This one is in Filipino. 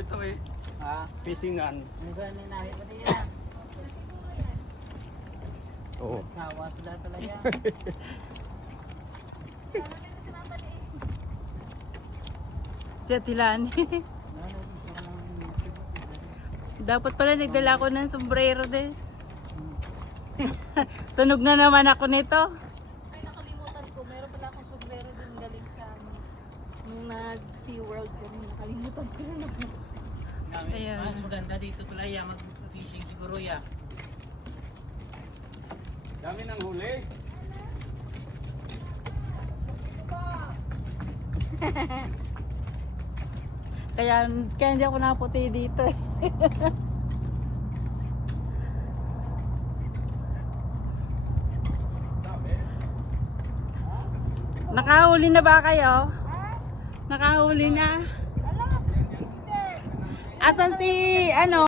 Ito eh. Fisingan. Oo. Sawa sila talaga. Siya tilan. Dapat pala nagdala ko ng sombrero din. Sunog na naman ako nito. Ay, nakalimutan ko. Meron pala akong sombrero din galing sa nung nag-SeaWorld kami. Nakalimutan ko rin ako. Ayan. Mas maganda dito pala ya, mag-fishing siguro ya. Dami ng huli. Kaya hindi ako naputi dito eh. Nakahuli na ba kayo? Nakahuli na? Asan si ano?